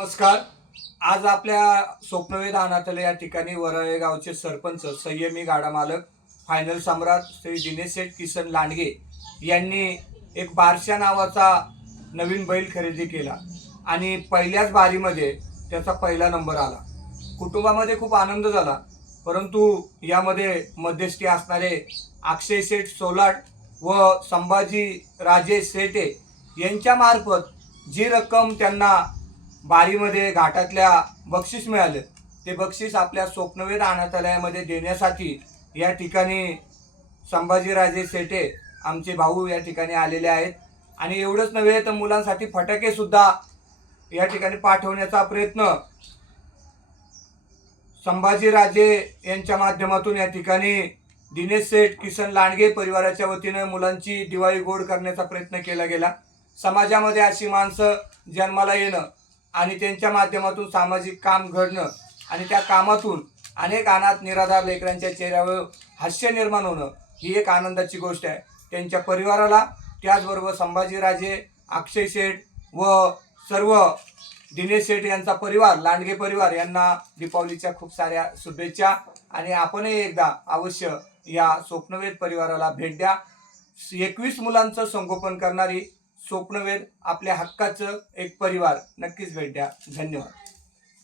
नमस्कार। आज आपल्या स्वप्नवेध अनाथालय या ठिकाणी वरळे गावचे सरपंच संयमी गाडा मालक फायनल सम्राट श्री दिनेश शेठ किसन लांडगे यांनी एक बारशा नावाचा नवीन बैल खरेदी केला आणि पहिल्याच बारीमध्ये त्याचा पहिला नंबर आला। कुटुंबामध्ये खूप आनंद झाला, परंतु यामध्ये मध्यस्थी असणारे अक्षय शेठ सोलाट व संभाजी राजे शेटे यांच्या मार्फत जी रक्कम त्यांना बारीमध्ये घाटातल्या बक्षीस मिळाले, ते बक्षीस आपल्या स्वप्नवेध अनाथालयामध्ये देण्यासाठी या ठिकाणी संभाजीराजे शेटे आमचे भाऊ या ठिकाणी आलेले आहेत। आणि एवढंच नव्हे तर मुलांसाठी फटाके सुद्धा या ठिकाणी पाठवण्याचा प्रयत्न संभाजीराजे यांच्या माध्यमातून या ठिकाणी दिनेश शेठ किसन लांडगे परिवाराच्या वतीने मुलांची दिवाळी गोड करण्याचा प्रयत्न केला गेला। समाजामध्ये अशी माणसं जन्माला येणं आणि त्यांच्या माध्यमातून सामाजिक काम घडणं आणि त्या कामातून अनेक अनाथ निराधार लेकरांच्या चेहऱ्यावर हास्य निर्माण होणं ही एक आनंदाची गोष्ट आहे। त्यांच्या परिवाराला, त्याचबरोबर संभाजीराजे, अक्षय शेठ व सर्व दिनेश शेठ यांचा परिवार, लांडगे परिवार यांना दीपावलीच्या खूप साऱ्या शुभेच्छा। आणि आपणही एकदा अवश्य या स्वप्नवेध परिवाराला भेट द्या। 21 मुलांचं संगोपन करणारी स्वप्नवेध आपल्या हक्काचं एक परिवार, नक्कीच भेट द्या। धन्यवाद।